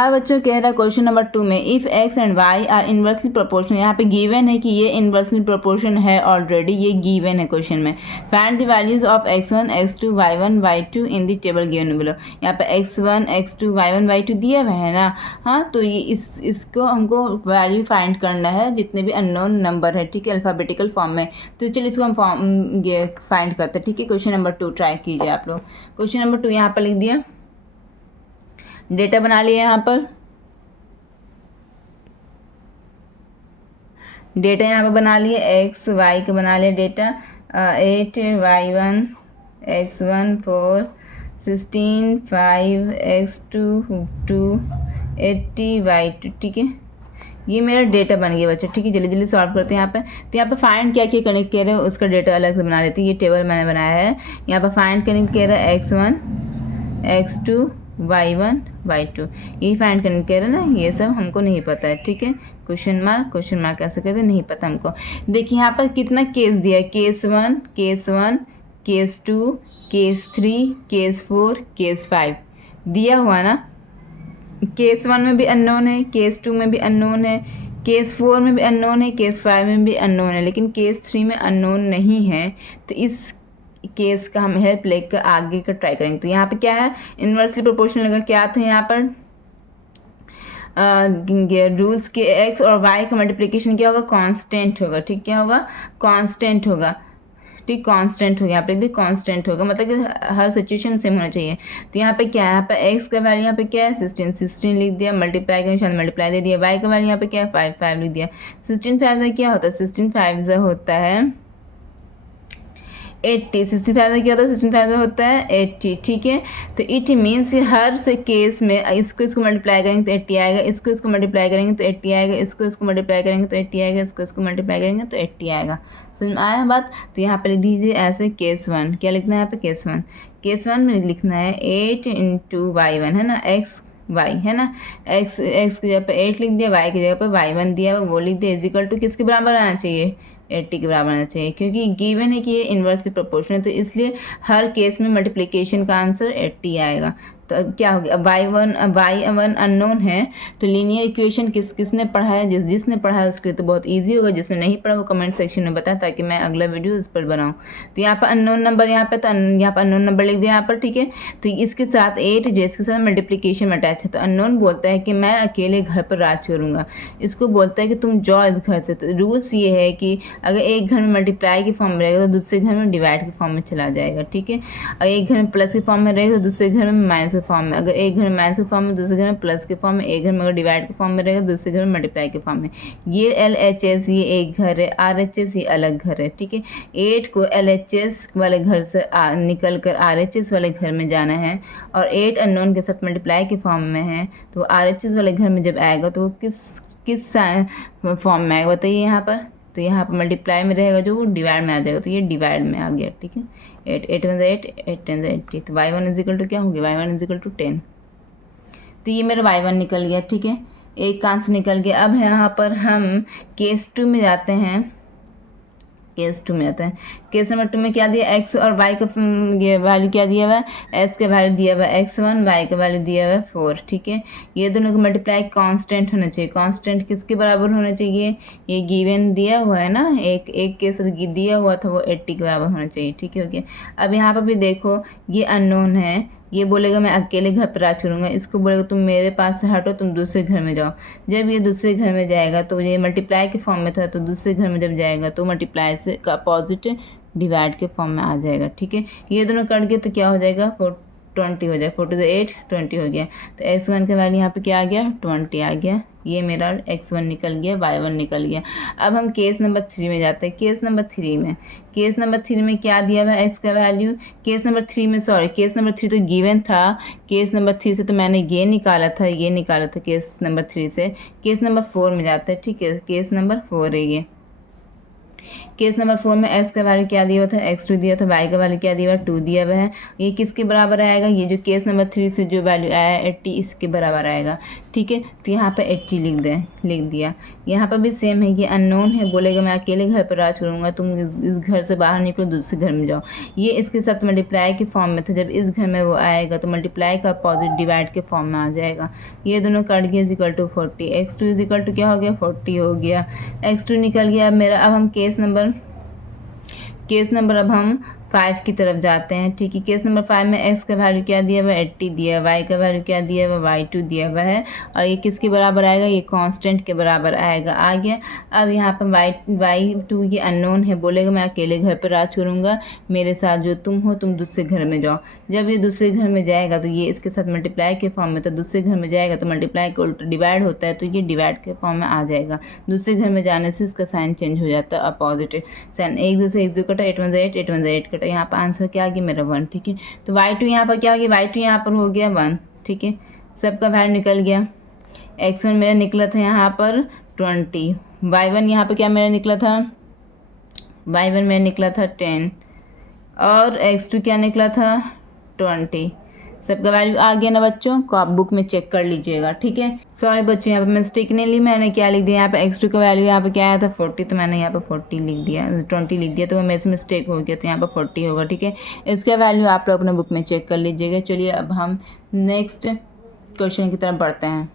यहाँ बच्चों कह रहा है क्वेश्चन नंबर 2 में if x and y are inversely proportional, यहाँ पे गिवन है कि ये इन्वर्सली प्रोपोर्शन है ऑलरेडी, ये गिवन है क्वेश्चन में। Find the values of x1 x2 y1 y2 in the table given below. यहाँ पे x1 x2 y1 y2 दिया हुआ है ना। हाँ, तो ये इसको हमको वैल्यू फाइंड करना है जितने भी अननोन नंबर है, ठीक है, अल्फ़ाबेटिकल फॉर्म में। तो चलिए इसको हम ये फाइंड करते हैं, ठीक है। क्वेश्चन नंबर 2 ट्राई कीजिए आप लोग। क्वेश्चन नंबर 2 यहाँ पर लिख दिया, डेटा बना लिया, यहाँ पर डेटा यहाँ पर बना लिए, एक्स वाई का बना लिया data, 8 y1 x1 4 16 5 x2 2 80 y2, ठीक है। ये मेरा डेटा बन गया बच्चों, ठीक है। जल्दी जल्दी सॉल्व करते हैं यहाँ पे। तो यहाँ पे फाइंड क्या क्या कनेक्ट कर रहे हो उसका डेटा अलग से बना लेते हैं। ये टेबल मैंने बनाया है, यहाँ पर फाइंड कनेक्ट कर रहा है x1 x2 y1 y2, यही फाइंड करने कह रहे हैं ना। ये सब हमको नहीं पता है, ठीक है। क्वेश्चन मार्क कैसे कहते हैं, नहीं पता हमको। देखिए यहाँ पर कितना केस दिया है, case 1 case 2 case 3 case 4 case 5 दिया हुआ ना। केस 1 में भी अननोन है, केस 2 में भी अननोन है, केस 4 में भी अननोन है, केस 5 में भी अननोन है, लेकिन केस 3 में अननोन नहीं है। तो इस केस का हम हेल्प लेकर आगे का ट्राई करेंगे। तो यहाँ पे क्या है, इन्वर्सली प्रोपोर्शनल लगा, क्या था यहाँ पर रूल्स के एक्स और वाई का मल्टीप्लिकेशन क्या होगा, कांस्टेंट होगा, ठीक। क्या होगा, कांस्टेंट होगा, ठीक, कांस्टेंट हो गया। आप लिख दिए कांस्टेंट होगा, मतलब कि हर सिचुएशन सेम होना चाहिए। तो यहाँ पे क्या है, यहाँ पे एक्स का वैल्यू यहाँ पे क्या है 16 लिख दिया, मल्टीप्लाई का निशान मल्टीप्लाई दे दिया। वाई का वैल्यू यहाँ पे क्या है 5 लिख दिया। 16 5 क्या होता है, 16 5 होता है 80, 65 क्या होता है, 65 होता है 80, ठीक है। तो इट मीन्स हर से केस में इसको मल्टीप्लाई करेंगे तो 80 आएगा, इसको मल्टीप्लाई करेंगे तो 80 आएगा, इसको मल्टीप्लाई करेंगे तो 80 आएगा, इसको मल्टीप्लाई करेंगे तो 80 आएगा। समझ में आया बात। तो यहाँ पे लिख दीजिए ऐसे केस 1, क्या लिखना है यहाँ पे केस 1 में लिखना है 8 × y1 है ना, x y है ना, x की जगह पे 8 लिख दिया, y की जगह पे y1 दिया, वो लिख दिया इजिकल टू किसके बराबर आना चाहिए, 80 के बराबर आना चाहिए, क्योंकि गिवन है कि ये इन्वर्सली प्रोपोर्शनल है। तो इसलिए हर केस में मल्टीप्लिकेशन का आंसर 80 आएगा। तो अब क्या हो गया, अब y1 अननोन है, तो लीनियर इक्वेशन किसने पढ़ा है, जिसने पढ़ा है उसके लिए तो बहुत इजी होगा, जिसने नहीं पढ़ा वो कमेंट सेक्शन में बताएं ताकि मैं अगला वीडियो इस पर बनाऊं। तो यहाँ पर अननोन नंबर, यहाँ पर अननोन नंबर लिख दिया यहाँ पर, ठीक है। तो इसके साथ 8 जो इसके साथ मल्टीप्लिकेशन में अटैच है। तो अननोन बोलता है कि मैं अकेले घर पर राज करूँगा, इसको बोलता है कि तुम जाओ इस घर से। तो रूल्स ये है कि अगर एक घर में मल्टीप्लाई के फॉर्म में रहेगा तो दूसरे घर में डिवाइड के फॉर्म में चला जाएगा, ठीक है। और एक घर में प्लस के फॉर्म में रहेगा तो दूसरे घर में माइनस के फॉर्म में, अगर एक घर में माइनस के फॉर्म में दूसरे घर में प्लस के फॉर्म में, एक घर में अगर डिवाइड के फॉर्म में रहेगा दूसरे घर में मल्टीप्लाई के फॉर्म में। ये LHS ये एक घर है, RHS ये अलग घर है, ठीक है। 8 को LHS वाले घर से निकल कर RHS वाले घर में जाना है, और 8 अननोन के साथ मल्टीप्लाई के फॉर्म में है, तो RHS वाले घर में जब आएगा तो वो किस फॉर्म में आएगा बताइए यहाँ पर। तो यहाँ पर मल्टीप्लाई में रहेगा जो वो डिवाइड में आ जाएगा, तो ये डिवाइड में आ गया, ठीक है। 8 1 8 8 10 80, तो y1 इजिकल टू क्या हो गया, y1 इजिकल टू 10। तो ये मेरा y1 निकल गया, ठीक है, एक का आंसर निकल गया। अब यहाँ पर हम केस 2 में जाते हैं, केस 2 में आता है। केस नंबर 2 में क्या दिया, x और y का ये वैल्यू क्या दिया हुआ है, x का वैल्यू दिया हुआ है x1, y का वैल्यू दिया हुआ है 4, ठीक है। ये दोनों का मल्टीप्लाई कांस्टेंट होना चाहिए। कांस्टेंट किसके बराबर होना चाहिए, ये गिवन दिया हुआ है ना, एक केस दिया हुआ था वो 80 के बराबर होना चाहिए, ठीक है, ओके। अब यहाँ पर भी देखो ये अननोन है, ये बोलेगा मैं अकेले घर पर राज करूँगा, इसको बोलेगा तुम मेरे पास से हटो, तुम दूसरे घर में जाओ। जब ये दूसरे घर में जाएगा तो ये मल्टीप्लाई के फॉर्म में था, तो दूसरे घर में जब जाएगा तो मल्टीप्लाई से का अपोजिट डिवाइड के फॉर्म में आ जाएगा, ठीक है। ये दोनों कट गए तो क्या हो जाएगा, 20 हो जाए, 4 to the 8 20 हो गया। तो x1 का वैल्यू यहाँ पे क्या आ गया, 20 आ गया। ये मेरा x1 निकल गया, y1 निकल गया। अब हम केस नंबर 3 में जाते हैं। केस नंबर 3 में क्या दिया हुआ है x का वैल्यू, केस नंबर 3 तो गिवन था, केस नंबर 3 से तो मैंने ये निकाला था केस नंबर 3 से। केस नंबर 4 में जाता है, ठीक है, केस नंबर 4 है ये, केस नंबर 4 में x का वैल्यू क्या दिया हुआ था, x2 दिया था, y का वैल्यू क्या दिया हुआ है, 2 दिया हुआ है। ये किसके बराबर आएगा, ये जो केस नंबर 3 से जो वैल्यू आया है 80 इसके बराबर आएगा। ठीक है, तो यहाँ पे 80 लिख दिया। यहाँ पर भी सेम है, ये अननोन है, बोलेगा मैं अकेले घर पर राज करूँगा, तुम इस घर से बाहर निकलो, दूसरे घर में जाओ। ये इसके साथ मल्टीप्लाई के फॉर्म में था, जब इस घर में वो आएगा तो मल्टीप्लाई का अपोजिट डिवाइड के फॉर्म में आ जाएगा। ये दोनों कट गया, is equal to 40, x2 is equal to क्या हो गया, 40 हो गया। x2 निकल गया। अब मेरा, अब हम केस नंबर अब हम 5 की तरफ जाते हैं। ठीक है, केस नंबर 5 में x का वैल्यू क्या दिया हुआ है, 80 दिया है, y का वैल्यू क्या दिया हुआ है, y2 दिया हुआ है, और ये किसके बराबर आएगा, ये कांस्टेंट के बराबर आएगा। आ गया। अब यहाँ पर y2 ये अननोन है, बोलेगा मैं अकेले घर पर राज करूँगा, मेरे साथ जो तुम हो तुम दूसरे घर में जाओ। जब ये दूसरे घर में जाएगा तो ये इसके साथ मल्टीप्लाई के फॉर्म में, तो दूसरे घर में जाएगा तो मल्टीप्लाई को डिवाइड होता है, तो ये डिवाइड के फॉर्म में आ जाएगा। दूसरे घर में जाने से इसका साइन चेंज हो जाता है, अपोजिट साइन। एक दूसरे एक दो कटा, 8 1 8, 8 1 8 कटा। यहाँ पर आंसर क्या आ गया मेरा 1। ठीक है, तो y2 यहाँ पर क्या हो गया, y2 यहाँ पर हो गया 1। ठीक है, सबका वैल्यू निकल गया। x1 मेरा निकला था यहाँ पर 20, y1 यहाँ पर क्या मेरा निकला था, y1 मेरा निकला था 10, और x2 क्या निकला था 20। सबका वैल्यू आ गया ना बच्चों, को आप बुक में चेक कर लीजिएगा। ठीक है, सॉरी बच्चों, यहाँ पे मिस्टेक नहीं ली, मैंने क्या लिख दिया, यहाँ पे x2 का वैल्यू यहाँ पे क्या आया था 40, तो मैंने यहाँ पे 40 लिख दिया, 20 लिख दिया, तो मेरे से मिस्टेक हो गया, तो यहाँ पे 40 होगा। ठीक है, इसका वैल्यू आप लोग अपने बुक में चेक कर लीजिएगा। चलिए अब हम नेक्स्ट क्वेश्चन की तरफ बढ़ते हैं।